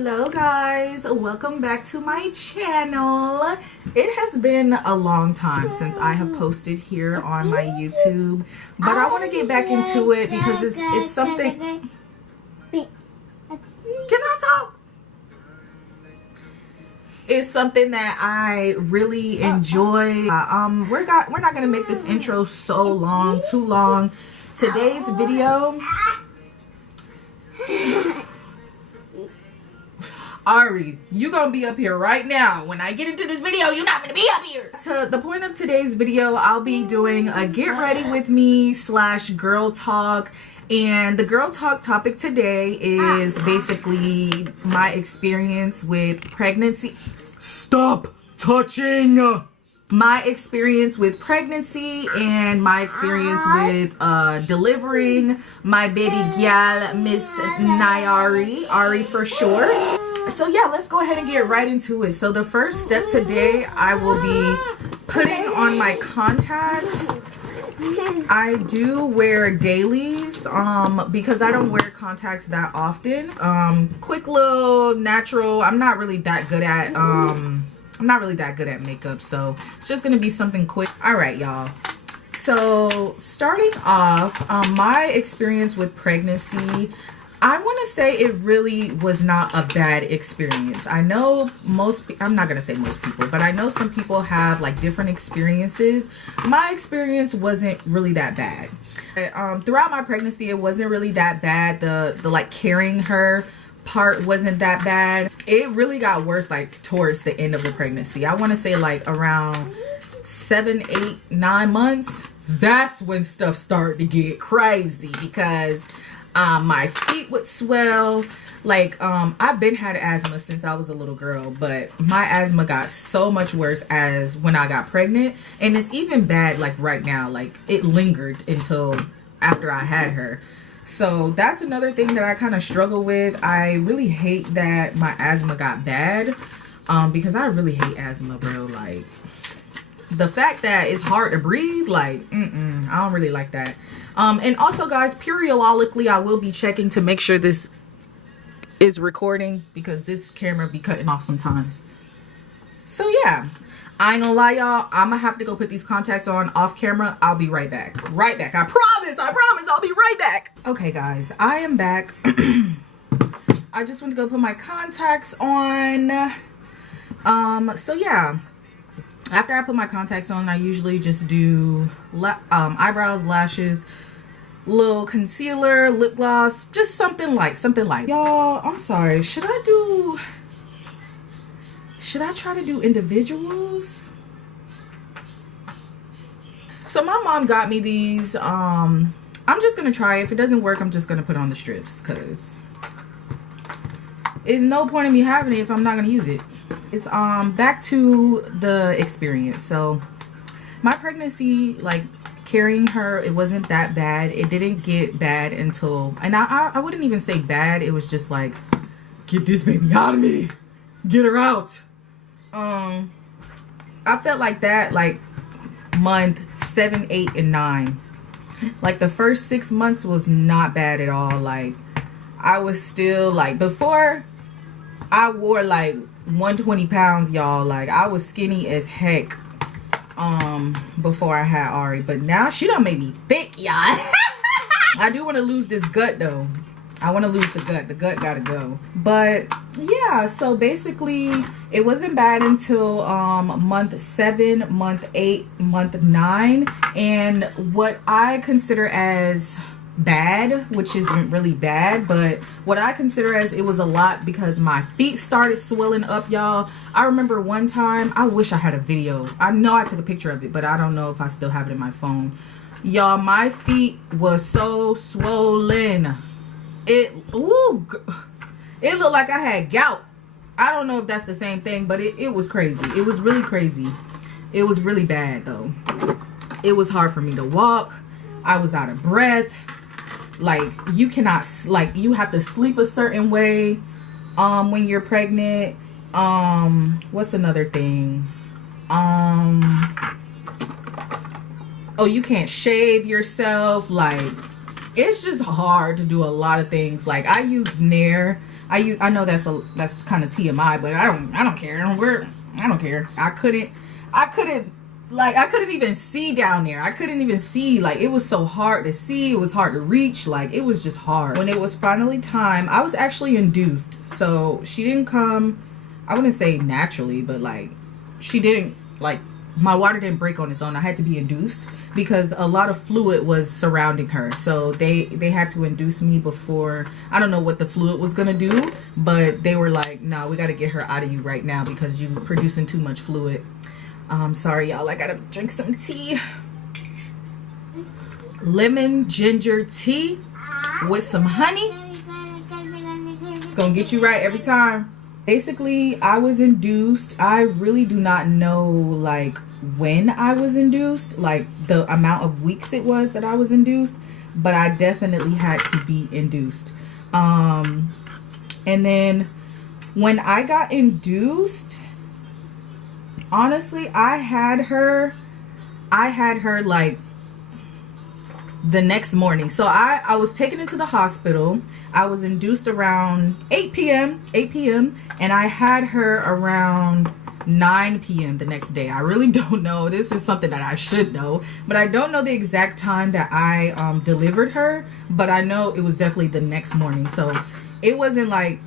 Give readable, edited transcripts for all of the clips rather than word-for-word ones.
Hello guys, welcome back to my channel. It has been a long time since I have posted here on my YouTube, but I want to get back into it because it's something. Can I talk? It's something that I really enjoy. We're not gonna make this intro too long. Today's video, Ari, you gonna be up here right now. When I get into this video, you're not gonna be up here. To the point of today's video, I'll be doing a get ready with me / girl talk. And the girl talk topic today is basically my experience with pregnancy. Stop touching! My experience with pregnancy and my experience with delivering my baby gal, Miss Nyari, Ari for short. So yeah, let's go ahead and get right into it. So the first step today, I will be putting on my contacts. I do wear dailies because I don't wear contacts that often. Quick little natural. I'm not really that good at makeup, so it's just gonna be something quick. All right, y'all. So starting off, my experience with pregnancy, I want to say it really was not a bad experience. I know I'm not gonna say most people, but I know some people have like different experiences. My experience wasn't really that bad. Throughout my pregnancy, it wasn't really that bad. The like carrying her part wasn't that bad. It really got worse like towards the end of the pregnancy. I want to say like around 7, 8, 9 months. That's when stuff started to get crazy because my feet would swell. Like I've been had asthma since I was a little girl, but my asthma got so much worse as when I got pregnant, and it's even bad like right now. Like it lingered until after I had her. So that's another thing that I kind of struggle with. I really hate that my asthma got bad because I really hate asthma, bro. Like the fact that it's hard to breathe, like I don't really like that. And also guys, periodically I will be checking to make sure this is recording because this camera be cutting off sometimes. So yeah, I ain't gonna lie, y'all. I'm gonna have to go put these contacts on off camera. I'll be right back. I promise I'll be right back. Okay guys, I am back. I just went to go put my contacts on. So yeah, after I put my contacts on, I usually just do eyebrows, lashes, little concealer, lip gloss, just something light. Y'all, I'm sorry, should I try to do individuals? So my mom got me these. I'm just gonna try it. If it doesn't work, I'm just gonna put on the strips because there's no point in me having it if I'm not gonna use it. It's back to the experience. So my pregnancy, like carrying her, it wasn't that bad. It didn't get bad until, and I wouldn't even say bad. It was just like, get this baby out of me, get her out. I felt like that like month 7, 8, and 9. Like the first 6 months was not bad at all. Like I was still like, before I wore like 120 pounds, y'all. Like I was skinny as heck before I had Ari, but now she done made me thick, y'all. I do want to lose this gut though. I want to lose the gut. The gut gotta go. But yeah, so basically it wasn't bad until month 7, month 8, month 9. And what I consider as bad, which isn't really bad, but what I consider as it was a lot because my feet started swelling up, y'all. I remember one time, I wish I had a video. I know I took a picture of it, but I don't know if I still have it in my phone. Y'all, my feet was so swollen. It looked like I had gout. I don't know if that's the same thing, but it was crazy. It was really crazy. It was really bad though. It was hard for me to walk. I was out of breath. Like you cannot, like you have to sleep a certain way when you're pregnant. What's another thing? Oh, you can't shave yourself. Like it's just hard to do a lot of things. Like I use Nair I know that's kind of TMI, but I don't care. I don't care. I couldn't even see down there. I couldn't even see. Like, it was so hard to see. It was hard to reach. Like, it was just hard. When it was finally time, I was actually induced. So she didn't come, I wouldn't say naturally, but like, she didn't, like, my water didn't break on its own. I had to be induced because a lot of fluid was surrounding her. So they had to induce me before. I don't know what the fluid was gonna do, but they were like, no, we got to get her out of you right now because you're producing too much fluid. Sorry y'all, I gotta drink some tea. Lemon ginger tea with some honey. It's gonna get you right every time. Basically, I was induced. I really do not know like when I was induced, like the amount of weeks it was that I was induced, but I definitely had to be induced. And then when I got induced, honestly, I had her like the next morning. So I was taken into the hospital. I was induced around 8 p.m. and I had her around 9 p.m. the next day. I really don't know. This is something that I should know, but I don't know the exact time that I delivered her, but I know it was definitely the next morning. So it wasn't like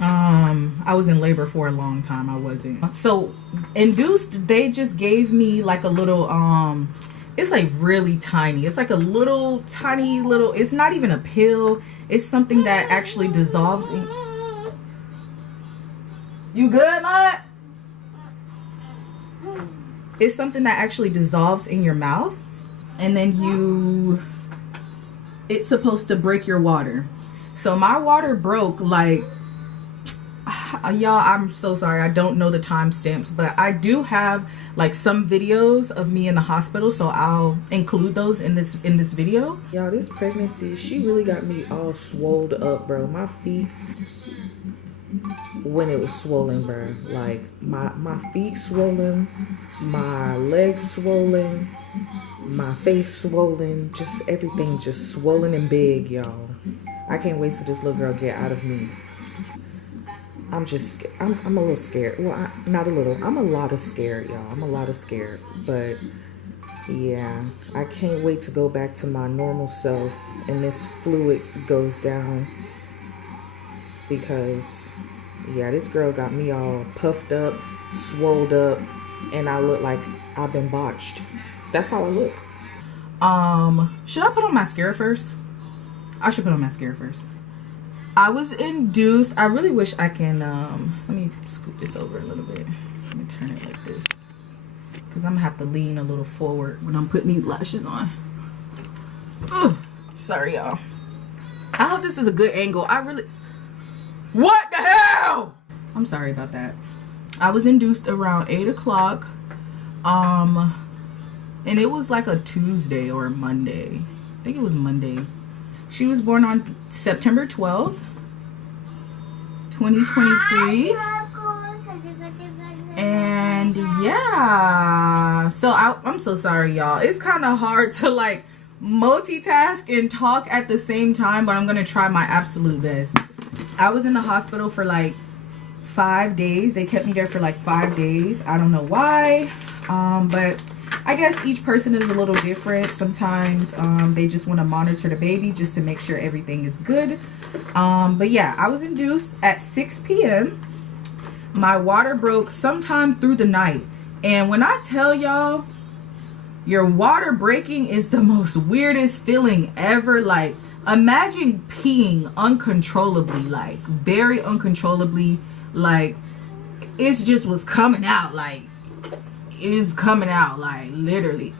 I was in labor for a long time. I wasn't. So induced, they just gave me like a little it's like really tiny. It's like a little tiny little, it's not even a pill. It's something that actually dissolves in. You good, Mutt? It's something that actually dissolves in your mouth, and then it's supposed to break your water. So my water broke like, y'all, I'm so sorry, I don't know the timestamps, but I do have like some videos of me in the hospital, so I'll include those in this video. Y'all, this pregnancy, she really got me all swolled up, bro. My feet, when it was swollen, bro, like my feet swollen, my legs swollen, my face swollen, just everything just swollen and big, y'all. I can't wait till this little girl get out of me. I'm a little scared. Well, not a little. I'm a lot of scared, y'all. I'm a lot of scared. But yeah, I can't wait to go back to my normal self and this fluid goes down. Because yeah, this girl got me all puffed up, swolled up, and I look like I've been botched. That's how I look. Should I put on mascara first? I should put on mascara first. I was induced. I really wish I can, let me scoot this over a little bit. Let me turn it like this, because I'm gonna have to lean a little forward when I'm putting these lashes on. Sorry, y'all. I hope this is a good angle. What the hell? I'm sorry about that. I was induced around 8 o'clock. And it was like a Tuesday or a Monday. I think it was Monday. She was born on September 12th, 2023. And yeah, so I'm so sorry, y'all. It's kind of hard to like multitask and talk at the same time, but I'm gonna try my absolute best. I was in the hospital for like 5 days. They kept me there for like 5 days. I don't know why, but I guess each person is a little different. Sometimes they just want to monitor the baby just to make sure everything is good. But yeah, I was induced at 6 p.m. My water broke sometime through the night. And when I tell y'all, your water breaking is the most weirdest feeling ever. Like, imagine peeing uncontrollably, like very uncontrollably. Like, it just was coming out, like is coming out, like literally.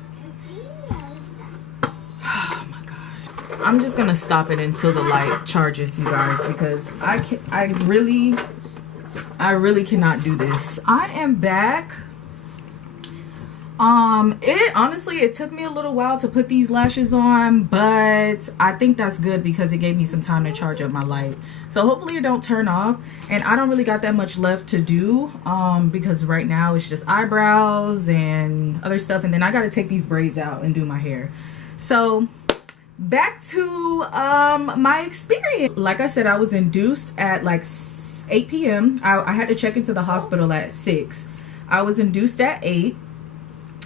Oh my god, I'm just gonna stop it until the light charges, you guys, because I really cannot do this. I am back. It took me a little while to put these lashes on, but I think that's good because it gave me some time to charge up my light. So hopefully it don't turn off. And I don't really got that much left to do, because right now it's just eyebrows and other stuff, and then I got to take these braids out and do my hair. So back to my experience. Like I said, I was induced at like 8 p.m. I had to check into the hospital at 6. I was induced at 8.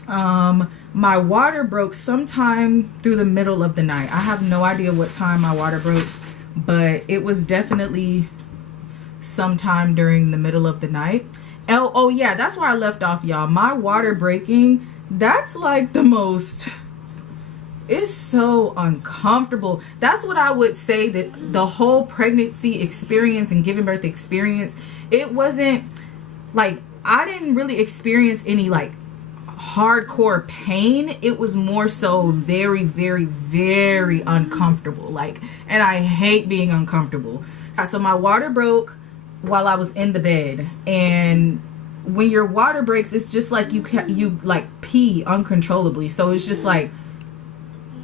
My water broke sometime through the middle of the night. I have no idea what time my water broke, but it was definitely sometime during the middle of the night. Oh yeah, that's where I left off, y'all. My water breaking, that's like the most, it's so uncomfortable. That's what I would say, that the whole pregnancy experience and giving birth experience, it wasn't like, I didn't really experience any like hardcore pain. It was more so very, very, very uncomfortable. Like, and I hate being uncomfortable. So my water broke while I was in the bed, and when your water breaks, it's just like you like pee uncontrollably. So it's just like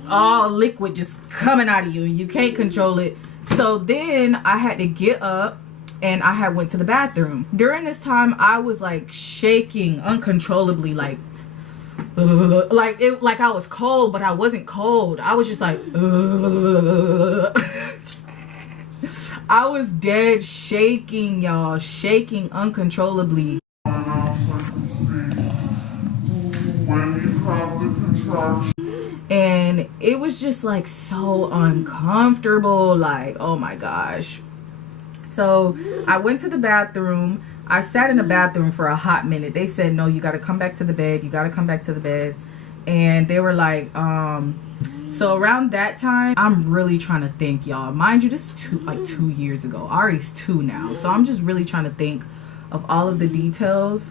all liquid just coming out of you and you can't control it. So then I had to get up and I had went to the bathroom. During this time I was like shaking uncontrollably, like I was cold, but I wasn't cold. I was just like I was dead shaking, y'all, shaking uncontrollably. And it was just like so uncomfortable, like, oh my gosh. So I went to the bathroom. I sat in the bathroom for a hot minute. They said, no, you got to come back to the bed. You got to come back to the bed. And they were like, so around that time, I'm really trying to think, y'all. Mind you, this is 2 years ago. Ari's 2 now. So I'm just really trying to think of all of the details.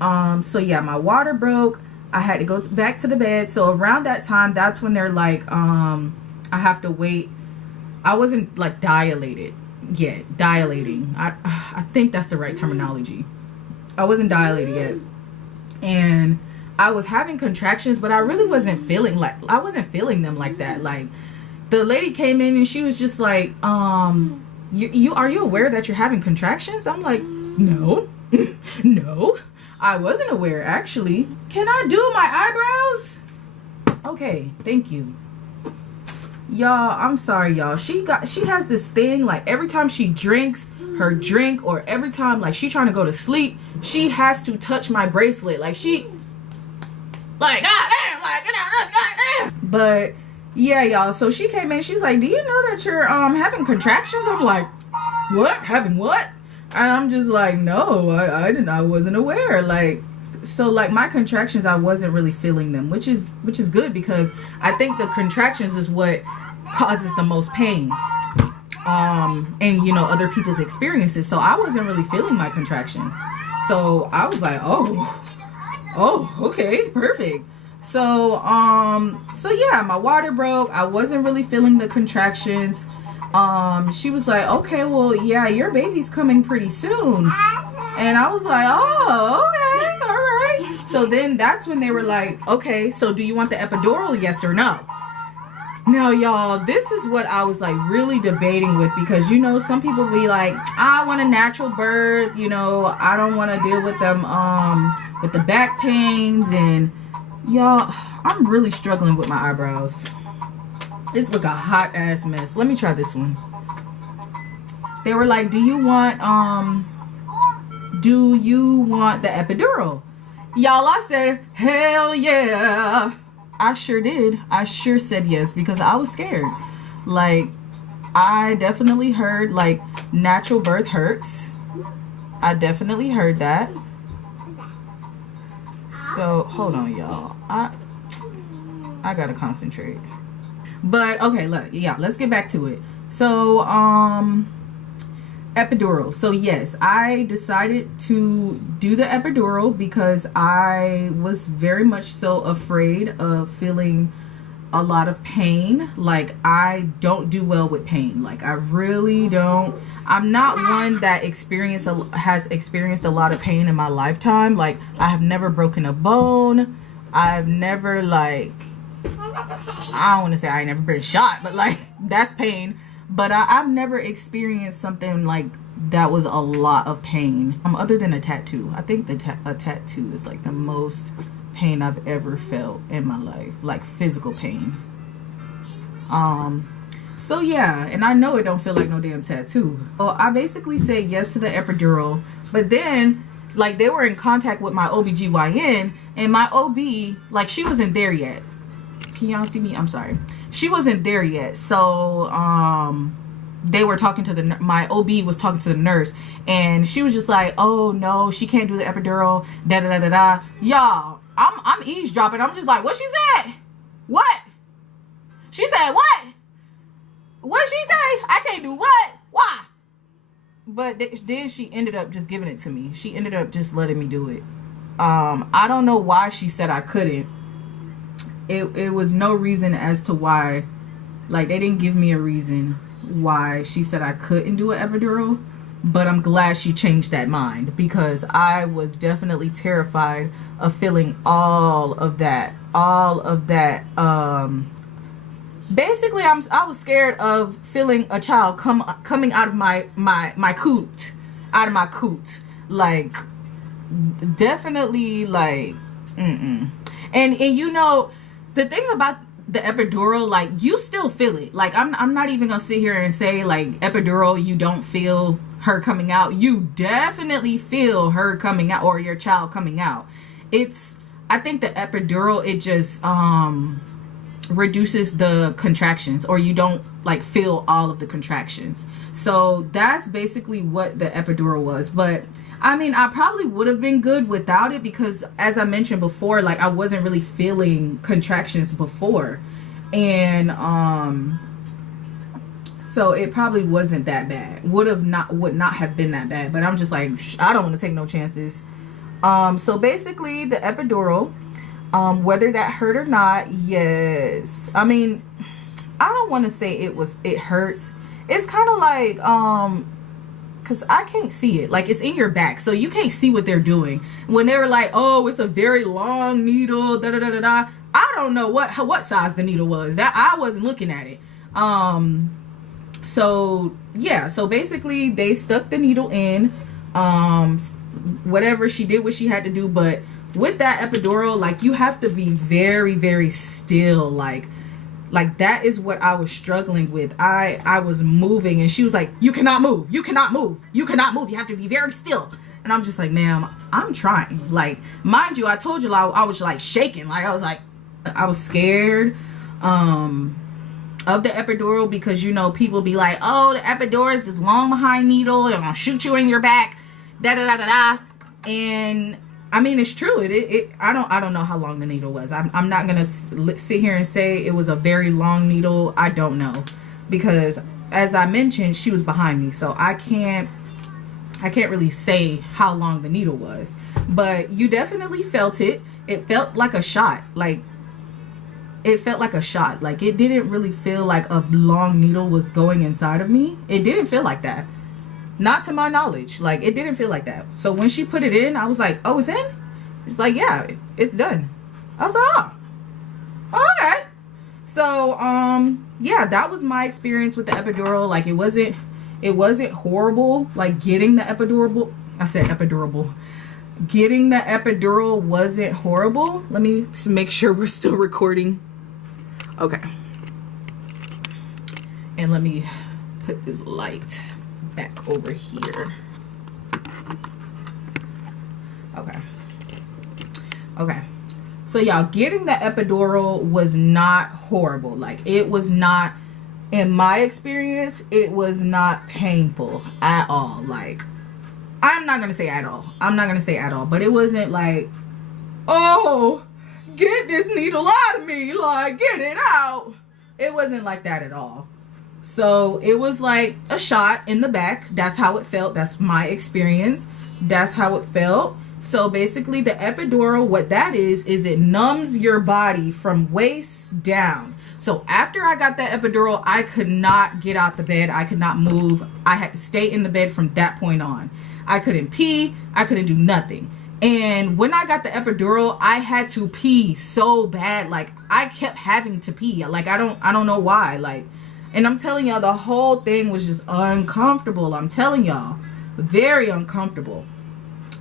So yeah, my water broke. I had to go back to the bed. So around that time, that's when they're like, I have to wait. I wasn't like dilated yet. Dilating. I think that's the right terminology. I wasn't dilated yet. And I was having contractions, but I really wasn't feeling like, I wasn't feeling them like that. Like, the lady came in and she was just like, you are you aware that you're having contractions? I'm like, no. No, I wasn't aware, actually. Can I do my eyebrows? Okay, thank you. Y'all, I'm sorry, y'all. She has this thing, like every time she drinks her drink, or every time like she trying to go to sleep, she has to touch my bracelet. Like she, like, goddamn, like, goddamn. But yeah, y'all, so she came in, she's like, do you know that you're having contractions? I'm like, what? Having what? And I'm just like, no, I wasn't aware. Like, so like my contractions, I wasn't really feeling them, which is good, because I think the contractions is what causes the most pain, and you know, other people's experiences. So I wasn't really feeling my contractions. So I was like, oh, okay, perfect. So yeah, my water broke. I wasn't really feeling the contractions. She was like, okay, well, yeah, your baby's coming pretty soon. And I was like, oh, okay, all right. So then that's when they were like, okay, so do you want the epidural, yes or no? Now, y'all, this is what I was like really debating with, because, you know, some people be like, I want a natural birth, you know, I don't want to deal with them, with the back pains. And y'all, I'm really struggling with my eyebrows. It's like a hot ass mess. Let me try this one. They were like, do you want the epidural? Y'all, I said, hell yeah. I sure did. I sure said yes, because I was scared. Like, I definitely heard like natural birth hurts. I definitely heard that. So hold on, y'all. I gotta concentrate. But okay, let's get back to it. So epidural. So yes, I decided to do the epidural because I was very much so afraid of feeling a lot of pain. Like, I don't do well with pain. Like, I really don't. I'm not one that has experienced a lot of pain in my lifetime. Like, I have never broken a bone. I've never, like, I don't want to say I ain't never been shot, but like, that's pain. But I've never experienced something like that was a lot of pain. Other than a tattoo. I think a tattoo is like the most pain I've ever felt in my life. Like, physical pain. So yeah, and I know it don't feel like no damn tattoo. So I basically said yes to the epidural, but then like they were in contact with my OBGYN, and my OB, like, she wasn't there yet. Can y'all see me? I'm sorry. She wasn't there yet. So they were talking to my OB was talking to the nurse, and she was just like, oh no, she can't do the epidural, da da da da da. Y'all, I'm eavesdropping. I'm just like, what she said? What? She said what? What she say? I can't do what? Why? But then she ended up just giving it to me. She ended up just letting me do it. I don't know why she said I couldn't. It was no reason as to why. Like, they didn't give me a reason why she said I couldn't do an epidural. But I'm glad she changed that mind, because I was definitely terrified of feeling all of that. Basically, I was scared of feeling a child coming out of my coot, like, definitely, like, and you know, the thing about the epidural, like, you still feel it. Like, I'm not even gonna sit here and say, like, epidural, you don't feel her coming out. You definitely feel her coming out, or your child coming out. I think the epidural, it just reduces the contractions, or you don't like feel all of the contractions. So that's basically what the epidural was. But I mean, I probably would have been good without it, because as I mentioned before, like, I wasn't really feeling contractions before, and so it probably wasn't that bad. Would not have been that bad. But I'm just like, I don't want to take no chances. So basically the epidural, whether that hurt or not, yes. I mean, I don't want to say it hurts. It's kind of like, because I can't see it. Like, it's in your back, so you can't see what they're doing. When they were like, oh, it's a very long needle, da da da da da. I don't know what size the needle was. That I wasn't looking at it. So yeah, so basically they stuck the needle in. Whatever, she did what she had to do. But with that epidural, like, you have to be very, very still. Like that is what I was struggling with. I was moving, and she was like, you cannot move, you cannot move, you cannot move, you have to be very still. And I'm just like, ma'am, I'm trying. Like, mind you, I told you, I was like shaking. Like, I was scared of the epidural, because, you know, people be like, oh, the epidural is this long behind needle, they're gonna shoot you in your back, da da da da da. And I mean, it's true. I don't know how long the needle was. I'm not gonna sit here and say it was a very long needle. I don't know, because as I mentioned, she was behind me, so I can't really say how long the needle was. But you definitely felt it. It felt like a shot. Like, it felt like a shot. Like, it didn't really feel like a long needle was going inside of me. It didn't feel like that. Not to my knowledge. Like, it didn't feel like that. So when she put it in, I was like, oh, it's in? It's like, yeah, it's done. I was like, oh, okay. So yeah, that was my experience with the epidural. Like, it wasn't horrible. Like, getting the epidural, I said epidural. Getting the epidural wasn't horrible. Let me make sure we're still recording. Okay. And let me put this light back over here. Okay, so y'all, getting the epidural was not horrible. Like, it was not, in my experience, it was not painful at all. Like, I'm not gonna say at all, but it wasn't like, oh, get this needle out of me, like, get it out. It wasn't like that at all. So it was like a shot in the back. That's how it felt. That's my experience. That's how it felt. So basically, the epidural, what that is it numbs your body from waist down. So after I got that epidural, I could not get out the bed. I could not move. I had to stay in the bed from that point on. I couldn't pee. I couldn't do nothing. And when I got the epidural, I had to pee so bad. Like, I kept having to pee. Like, I don't know why. Like, and I'm telling y'all, the whole thing was just uncomfortable. I'm telling y'all, very uncomfortable.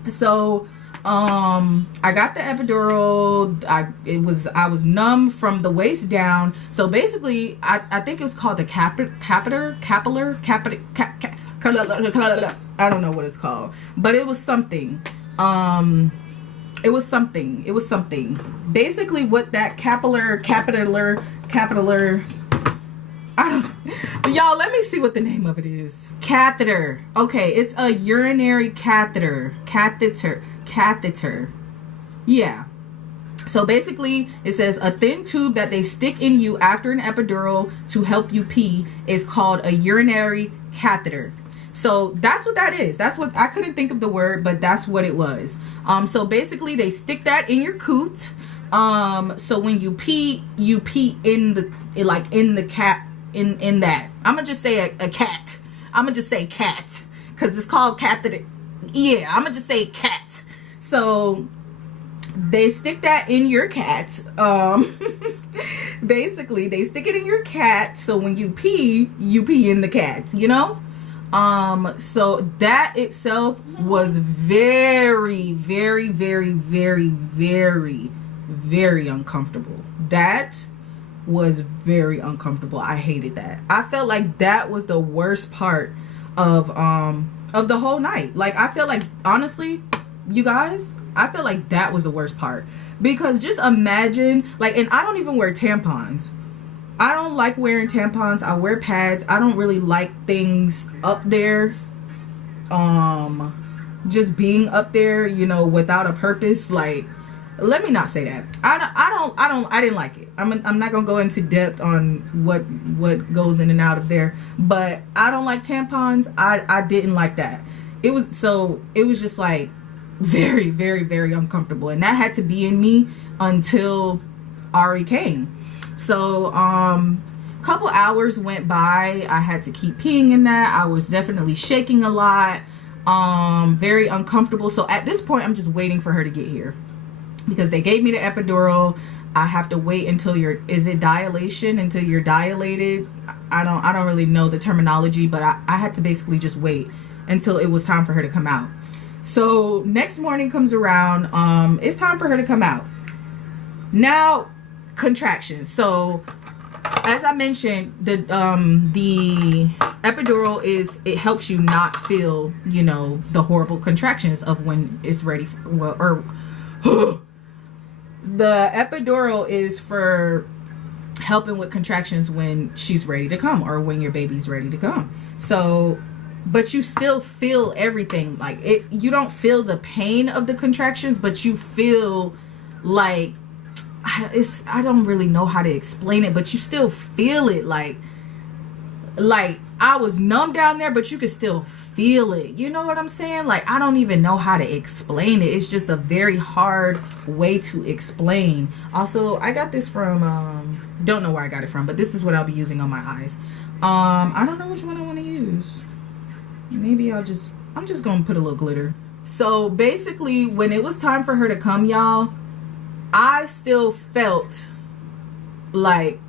So I got the epidural. I was numb from the waist down. So basically, I think it was called the capillary. I don't know what it's called, but it was something. It was something. Basically, what that capillary. Y'all, let me see what the name of it is. Catheter. Okay, it's a urinary catheter. Catheter. Yeah. So basically, it says a thin tube that they stick in you after an epidural to help you pee is called a urinary catheter. So that's what that is. That's what, I couldn't think of the word, but that's what it was. So basically, they stick that in your coot. So when you pee in the cat. In that, I'm gonna just say a cat. I'm gonna just say cat because it's called catheter. Yeah, I'm gonna just say cat. So they stick that in your cat. Basically, they stick it in your cat. So when you pee in the cat. You know. So that itself was very, very, very, very, very, very uncomfortable. That was very uncomfortable. I hated that. I felt like that was the worst part of the whole night. Like, I feel like, honestly, you guys, I feel like that was the worst part, because just imagine, like, and I don't even wear tampons. I don't like wearing tampons. I wear pads. I don't really like things up there, just being up there, you know, without a purpose. Like, let me not say that. I didn't like it. I'm not gonna go into depth on what goes in and out of there, but I don't like tampons. I didn't like that. It was just like very, very, very uncomfortable, and that had to be in me until Ari came. So couple hours went by. I had to keep peeing in that. I was definitely shaking a lot, very uncomfortable. So at this point, I'm just waiting for her to get here, because they gave me the epidural. I have to wait until is it dilation, until you're dilated? I don't really know the terminology, but I had to basically just wait until it was time for her to come out. So next morning comes around, it's time for her to come out. Now, contractions. So as I mentioned, the epidural it helps you not feel, you know, the horrible contractions of when it's ready for, the epidural is for helping with contractions when she's ready to come, or when your baby's ready to come. So, but you still feel everything. Like, you don't feel the pain of the contractions, but you feel like, I don't really know how to explain it, but you still feel it. Like I was numb down there, but you could still feel it. You know what I'm saying? Like, I don't even know how to explain it. It's just a very hard way to explain. Also, I got this from, don't know where I got it from, but this is what I'll be using on my eyes. I don't know which one I want to use. Maybe I'm just gonna put a little glitter. So basically, when it was time for her to come, y'all, I still felt like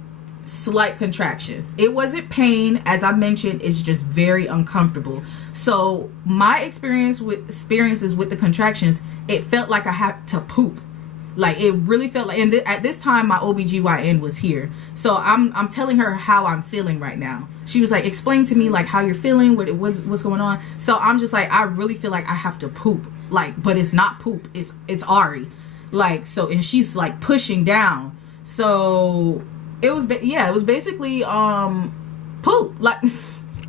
slight contractions. It wasn't pain, as I mentioned. It's just very uncomfortable. So my experiences with the contractions, it felt like I had to poop. Like, it really felt like, and at this time my OBGYN was here, so I'm telling her how I'm feeling right now. She was like, explain to me like how you're feeling, what's going on. So I'm just like, I really feel like I have to poop, like, but it's not poop, it's Ari. Like, so, and she's like pushing down. So it was basically poop. Like,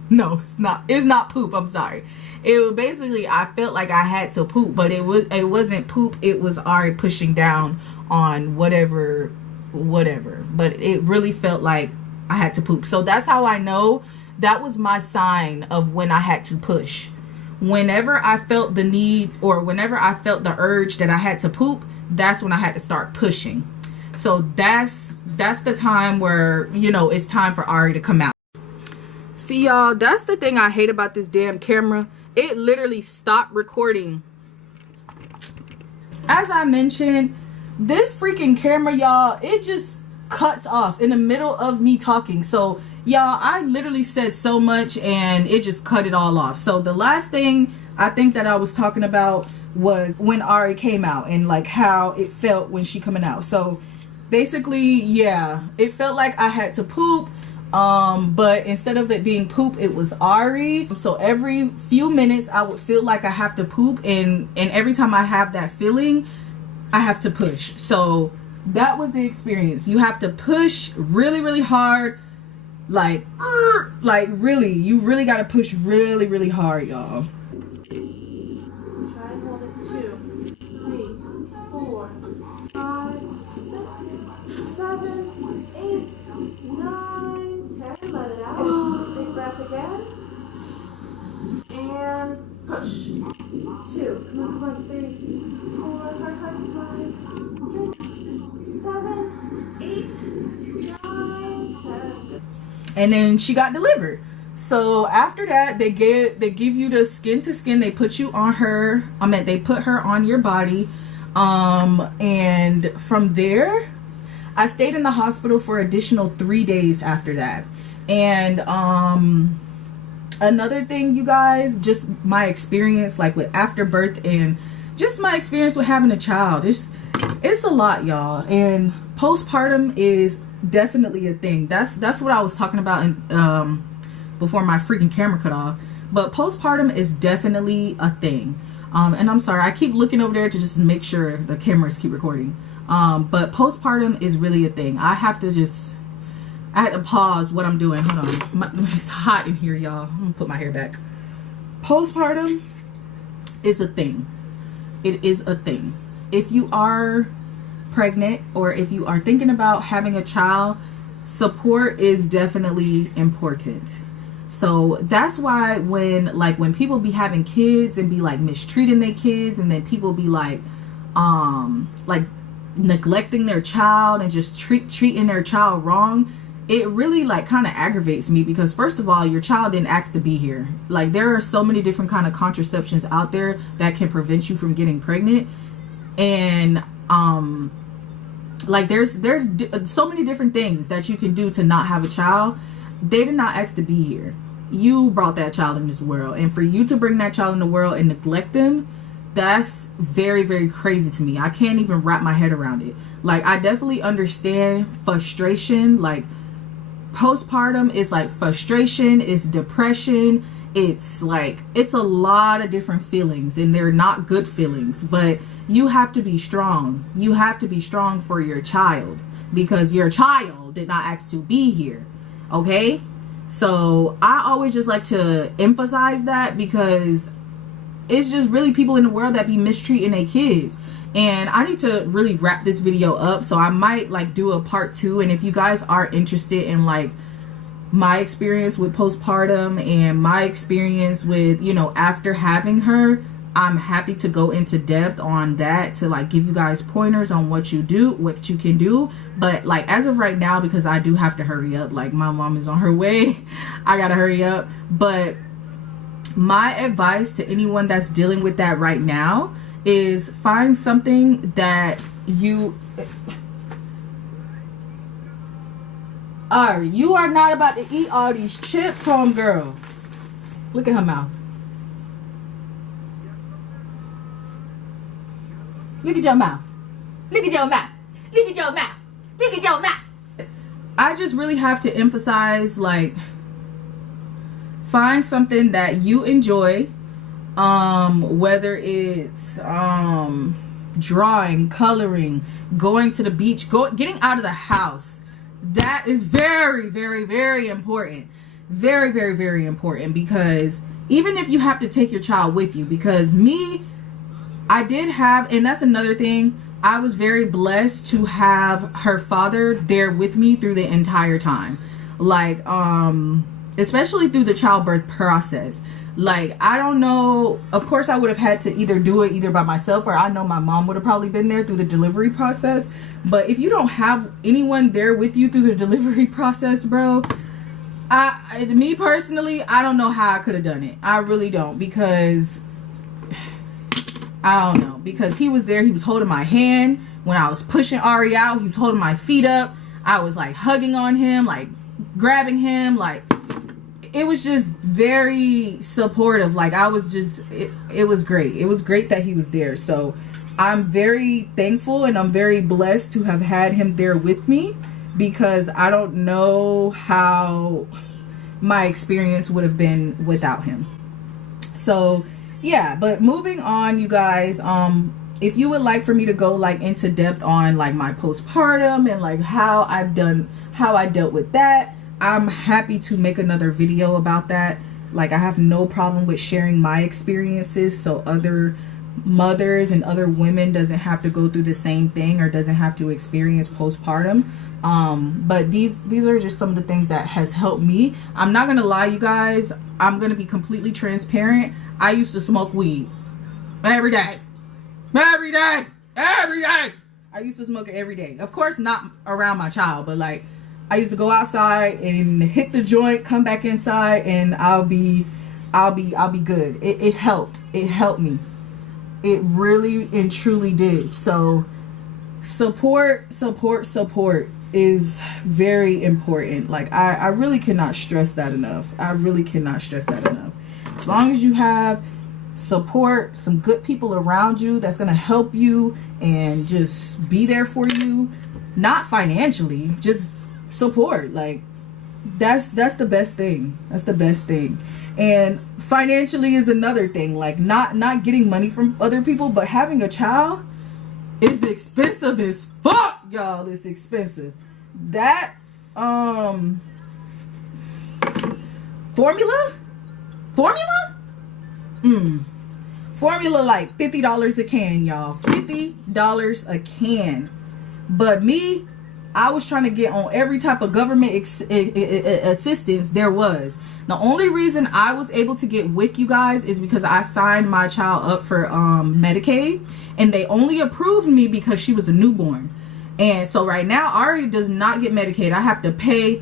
no, it's not poop, I'm sorry. It was basically, I felt like I had to poop, but it wasn't poop. It was Ari pushing down on whatever, but it really felt like I had to poop. So that's how I know that was my sign of when I had to push. Whenever I felt the need, or whenever I felt the urge that I had to poop, that's when I had to start pushing. So that's the time where, you know, it's time for Ari to come out. See, y'all, that's the thing I hate about this damn camera. It literally stopped recording. As I mentioned, this freaking camera, y'all, it just cuts off in the middle of me talking. So, y'all, I literally said so much and it just cut it all off. So the last thing I think that I was talking about was when Ari came out and like how it felt when she coming out. So basically, yeah, it felt like I had to poop, but instead of it being poop, it was Ari. So every few minutes I would feel like I have to poop, and every time I have that feeling, I have to push. So that was the experience. You have to push really, really hard, like really, you really got to push really, really hard, y'all. Try and hold it. 2, 3, 4, 5, 6, 7, 8, 9, 10. Let it out. Big breath again. And push. 2. Come on. 3, 4, 5, 6, 7, 8, 9, 10. And then she got delivered. So after that, they give you the skin to skin. They put you on her. They put her on your body. And from there, I stayed in the hospital for additional 3 days after that. And another thing, you guys, just my experience like with afterbirth and just my experience with having a child. It's a lot, y'all. And postpartum is definitely a thing. That's what I was talking about in, before my freaking camera cut off. But postpartum is definitely a thing. And I'm sorry, I keep looking over there to just make sure the cameras keep recording. But postpartum is really a thing. I had to pause what I'm doing. Hold on. It's hot in here, y'all. I'm gonna put my hair back. Postpartum is a thing. It is a thing. If you are pregnant or if you are thinking about having a child, support is definitely important. So that's why when people be having kids and be like mistreating their kids, and then people be like neglecting their child and just treating their child wrong, it really like kind of aggravates me, because first of all, your child didn't ask to be here. Like, there are so many different kind of contraceptions out there that can prevent you from getting pregnant, and like there's so many different things that you can do to not have a child. They did not ask to be here. You brought that child in this world, and for you to bring that child in the world and neglect them, that's very, very crazy to me. I can't even wrap my head around it. Like, I definitely understand frustration. Like, postpartum is like frustration, it's depression, it's like, it's a lot of different feelings, and they're not good feelings, but you have to be strong. You have to be strong for your child, because your child did not ask to be here. Okay? So I always just like to emphasize that, because it's just really people in the world that be mistreating their kids. And I need to really wrap this video up, so I might like do a part 2. And if you guys are interested in like my experience with postpartum and my experience with, you know, after having her, I'm happy to go into depth on that, to like give you guys pointers on what you can do. But like, as of right now, because I do have to hurry up, like my mom is on her way, I gotta hurry up. But my advice to anyone that's dealing with that right now is find something that you are not about to eat all these chips, homegirl. Look at her mouth. Look at your mouth. Look at your mouth. Look at your mouth. Look at your mouth. I just really have to emphasize, like, find something that you enjoy. Whether it's drawing, coloring, going to the beach, getting out of the house. That is very, very, very important. Very, very, very important, because even if you have to take your child with you, because I did have, and that's another thing, I was very blessed to have her father there with me through the entire time. Like, especially through the childbirth process. Like, I don't know, of course I would have had to either do it either by myself, or I know my mom would have probably been there through the delivery process. But if you don't have anyone there with you through the delivery process, bro, me personally, I don't know how I could have done it. I really don't, because I don't know, because he was there, he was holding my hand when I was pushing Ari out, he was holding my feet up, I was like hugging on him, like grabbing him, like it was just very supportive. Like I was just, it was great. It was great that he was there. So I'm very thankful and I'm very blessed to have had him there with me, because I don't know how my experience would have been without him. So yeah, but moving on, you guys, if you would like for me to go like into depth on like my postpartum and like how I dealt with that, I'm happy to make another video about that. Like I have no problem with sharing my experiences so other mothers and other women doesn't have to go through the same thing or doesn't have to experience postpartum. But these are just some of the things that has helped me. I'm not gonna lie, you guys, I'm gonna be completely transparent. I used to smoke weed every day. I used to smoke it every day. Of course not around my child, but like I used to go outside and hit the joint, come back inside, and I'll be good. It helped. It helped me. It really and truly did. So support is very important. Like I really cannot stress that enough. As long as you have support, some good people around you that's gonna help you and just be there for you, not financially, just support. Like that's the best thing. And financially is another thing. Like not getting money from other people, but having a child is expensive as fuck, y'all. It's expensive. That formula formula like $50 a can, y'all. $50 a can. But me, I was trying to get on every type of government assistance there was. The only reason I was able to get WIC, you guys, is because I signed my child up for Medicaid, and they only approved me because she was a newborn. And so right now Ari does not get Medicaid. I have to pay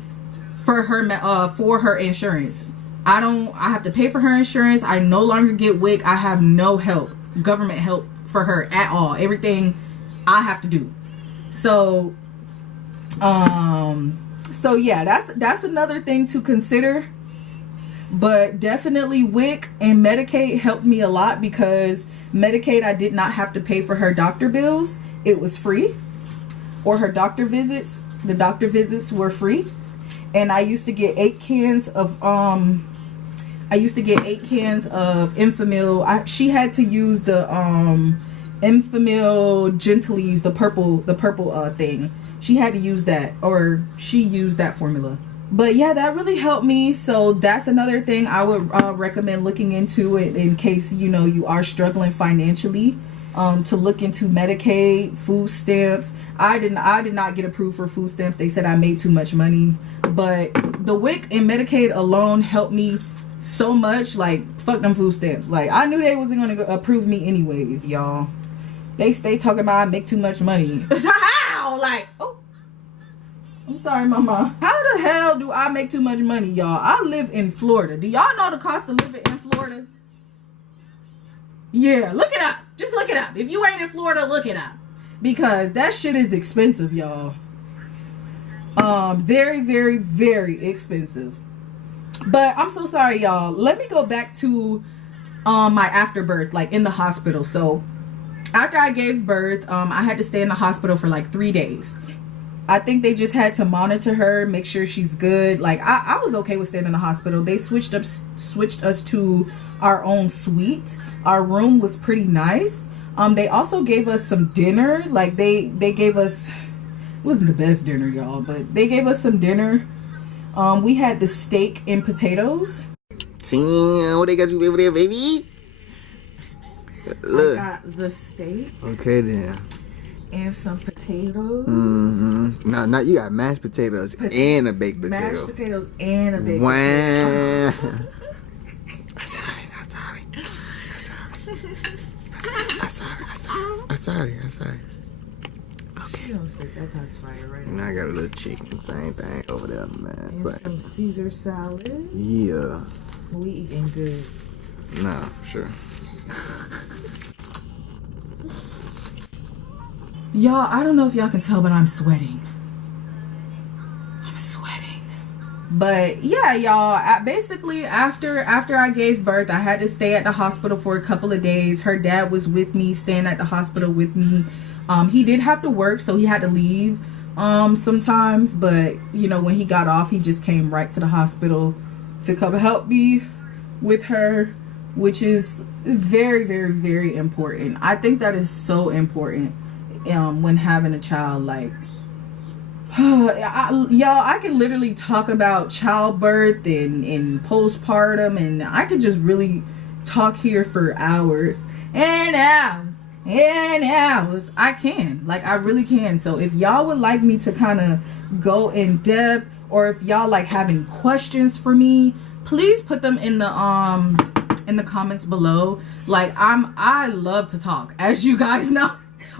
for her insurance. I have to pay for her insurance. I no longer get WIC. I have no help, government help for her at all. Everything I have to do. So yeah, that's another thing to consider. But definitely WIC and Medicaid helped me a lot, because Medicaid, I did not have to pay for her doctor bills. It was free. Or her doctor visits. The doctor visits were free. And I used to get 8 cans of Enfamil. She had to use the Enfamil Gentilies, the purple thing. She had to use that, or she used that formula. But yeah, that really helped me. So that's another thing I would recommend looking into it in case, you know, you are struggling financially. To look into Medicaid, food stamps. I did not get approved for food stamps. They said I made too much money. But the WIC and Medicaid alone helped me so much. Like, fuck them food stamps. Like, I knew they wasn't going to approve me anyways, y'all. They stay talking about I make too much money. How? Like, oh, I'm sorry, mama. How the hell do I make too much money, y'all? I live in Florida. Do y'all know the cost of living in Florida? Yeah, look it up. Just look it up. If you ain't in Florida, look it up. Because that shit is expensive, y'all. Very, very, very expensive. But I'm so sorry, y'all. Let me go back to my afterbirth, like in the hospital. So after I gave birth, I had to stay in the hospital for like 3 days. I think they just had to monitor her, make sure she's good. Like I was okay with staying in the hospital. They switched us to our own suite. Our room was pretty nice. They also gave us some dinner. Like they gave us, it wasn't the best dinner, y'all, but they gave us some dinner. We had the steak and potatoes. See what they got you over there, baby? Look. I got the steak. Okay then. And some potatoes. Mm-hmm. No, you got mashed potatoes and a baked potato. Mashed potatoes and a baked potato. Wow. I'm sorry. Okay. She don't say that past fire right now. I got a little chicken, same thing over there, man. And like, some Caesar salad. Yeah. We eating good. Nah, for sure. Y'all, I don't know if y'all can tell, but I'm sweating. But yeah, y'all, basically after I gave birth, I had to stay at the hospital for a couple of days. Her dad was with me, staying at the hospital with me. He did have to work, so he had to leave sometimes, but you know, when he got off, he just came right to the hospital to come help me with her, which is very, very, very important. I think that is so important when having a child. Like, y'all, I can literally talk about childbirth and postpartum, and I could just really talk here for hours and hours and hours. I can, like, I really can. So if y'all would like me to kind of go in depth, or if y'all like have any questions for me, please put them in the comments below. Like, I love to talk, as you guys know,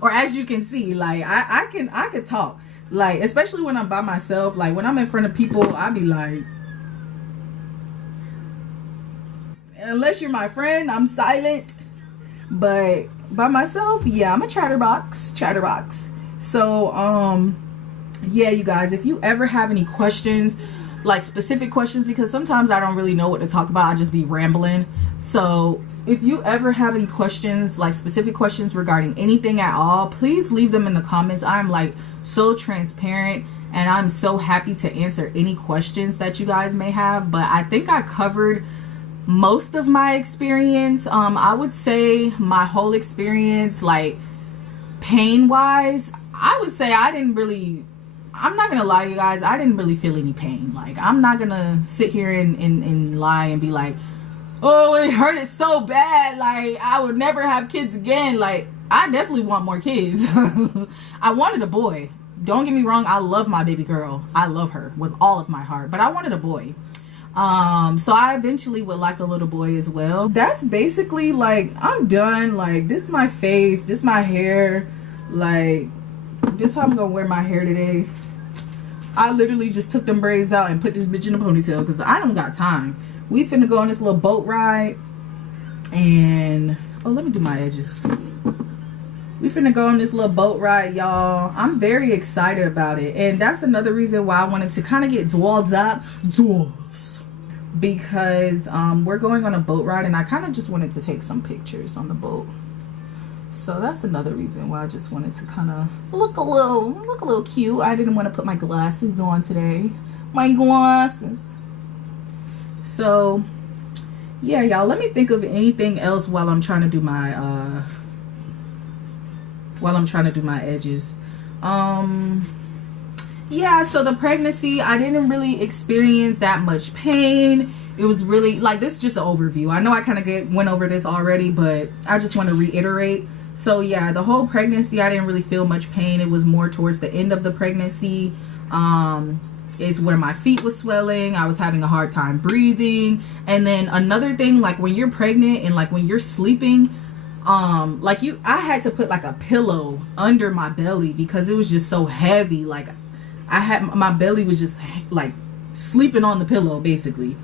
or as you can see. Like, I can talk, like, especially when I'm by myself. Like, when I'm in front of people, I be like, unless you're my friend, I'm silent. But by myself, yeah, I'm a chatterbox. So yeah, you guys, if you ever have any questions, like specific questions, because sometimes I don't really know what to talk about, I just be rambling. So if you ever have any questions, like specific questions regarding anything at all, please leave them in the comments. I'm like so transparent, and I'm so happy to answer any questions that you guys may have. But I think I covered most of my experience. I would say my whole experience, like pain wise, I would say I'm not gonna lie, you guys, I didn't really feel any pain. Like, I'm not gonna sit here and lie and be like, oh, it hurted so bad, like I would never have kids again. Like, I definitely want more kids. I wanted a boy, don't get me wrong, I love my baby girl, I love her with all of my heart, but I wanted a boy. So I eventually would like a little boy as well. That's basically, like, I'm done. Like, this is my face, this is my hair. Like, this is how I'm gonna wear my hair today. I literally just took them braids out and put this bitch in a ponytail because I don't got time. We finna go on this little boat ride, and oh, let me do my edges. We finna go on this little boat ride, y'all. I'm very excited about it, and that's another reason why I wanted to kind of get dolled up, because we're going on a boat ride, and I kind of just wanted to take some pictures on the boat. So that's another reason why I just wanted to kind of look a little cute. I didn't want to put my glasses on today. My glasses. So yeah, y'all, let me think of anything else while I'm trying to do my edges. Yeah, so the pregnancy, I didn't really experience that much pain. It was really, like, this is just an overview. I know I kind of went over this already, but I just want to reiterate. So yeah, the whole pregnancy, I didn't really feel much pain. It was more towards the end of the pregnancy. It's where my feet was swelling. I was having a hard time breathing. And then another thing, like when you're pregnant and like when you're sleeping, like I had to put like a pillow under my belly because it was just so heavy. Like my belly was just like sleeping on the pillow basically.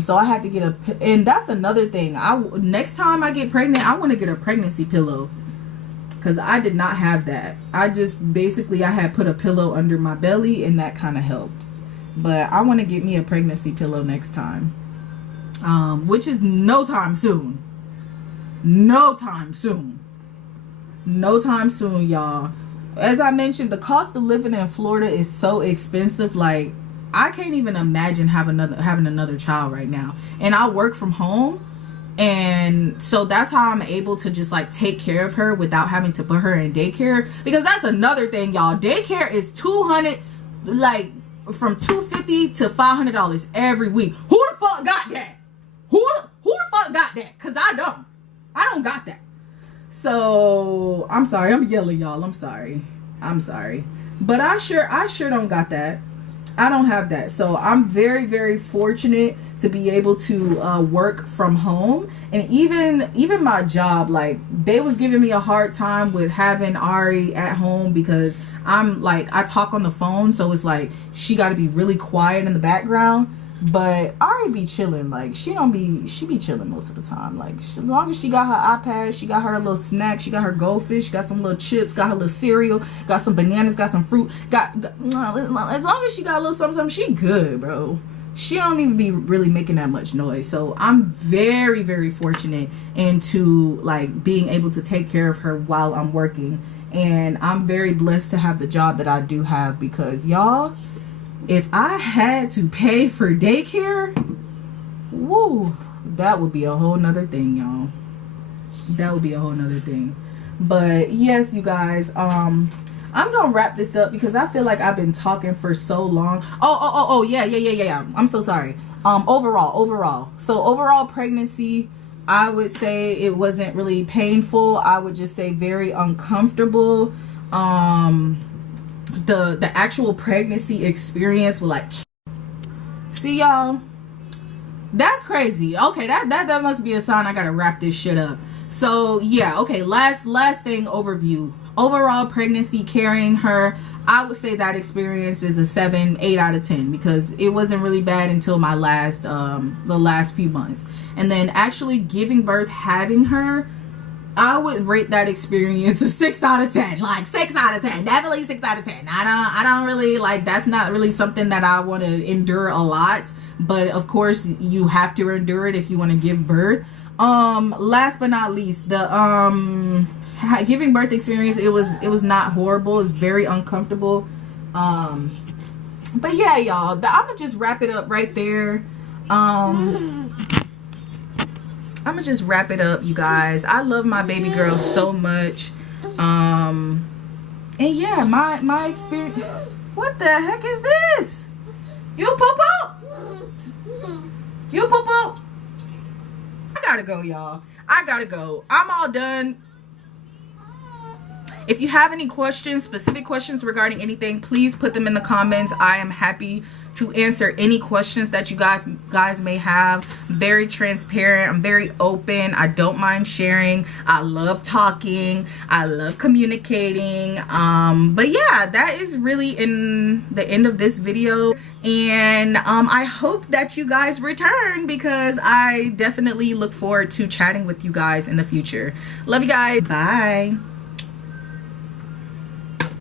So I had to get and that's another thing. Next time I get pregnant, I want to get a pregnancy pillow, because I did not have that. I had put a pillow under my belly, and that kind of helped. But I want to get me a pregnancy pillow next time, which is no time soon, y'all. As I mentioned, the cost of living in Florida is so expensive. Like, I can't even imagine having another child right now. And I work from home, and so that's how I'm able to just like take care of her without having to put her in daycare. Because that's another thing, y'all. Daycare is $200, like from $250 to $500 every week. Who the fuck got that? Who the fuck got that? Because I don't got that. So I'm sorry, I'm yelling, y'all. I'm sorry, but I sure don't got that. I don't have that. So I'm very, very fortunate to be able to work from home. And even my job, like, they was giving me a hard time with having Ari at home, because I talk on the phone, so it's like she got to be really quiet in the background. But Ari be chilling. Like, she be chilling most of the time. Like, as long as she got her iPad, she got her little snack, she got her goldfish, got some little chips, got her little cereal, got some bananas, got some fruit, as long as she got a little something, she good, bro. She don't even be really making that much noise. So I'm very, very fortunate into like being able to take care of her while I'm working. And I'm very blessed to have the job that I do have, because y'all, if I had to pay for daycare, woo, that would be a whole nother thing, y'all. That would be a whole nother thing. But yes, you guys, I'm gonna wrap this up because I feel like I've been talking for so long. Oh, yeah. I'm so sorry. Overall. So overall pregnancy, I would say it wasn't really painful. I would just say very uncomfortable. The actual pregnancy experience was like, see y'all, that's crazy. Okay, that must be a sign I gotta wrap this shit up. So yeah, okay, last thing, overview. Overall pregnancy, carrying her, I would say that experience is a 7-8 out of 10, because it wasn't really bad until my last the last few months. And then actually giving birth, having her, I would rate that experience a 6 out of 10. Like 6 out of 10. Definitely 6 out of 10. I don't really, like, that's not really something that I want to endure a lot. But of course you have to endure it if you want to give birth. Last but not least, the giving birth experience, it was not horrible. It's very uncomfortable. But yeah, y'all, I'm gonna just wrap it up right there. I'm gonna just wrap it up, you guys. I love my baby girl so much. And yeah, my experience. What the heck is this? You poo-poo? You poo-poo? I gotta go, y'all. I gotta go. I'm all done. If you have any questions, specific questions regarding anything, please put them in the comments. I am happy to answer any questions that you guys may have. Very transparent. I'm very open. I don't mind sharing. I love talking. I love communicating. But yeah, that is really in the end of this video. And I hope that you guys return, because I definitely look forward to chatting with you guys in the future. Love you guys. Bye.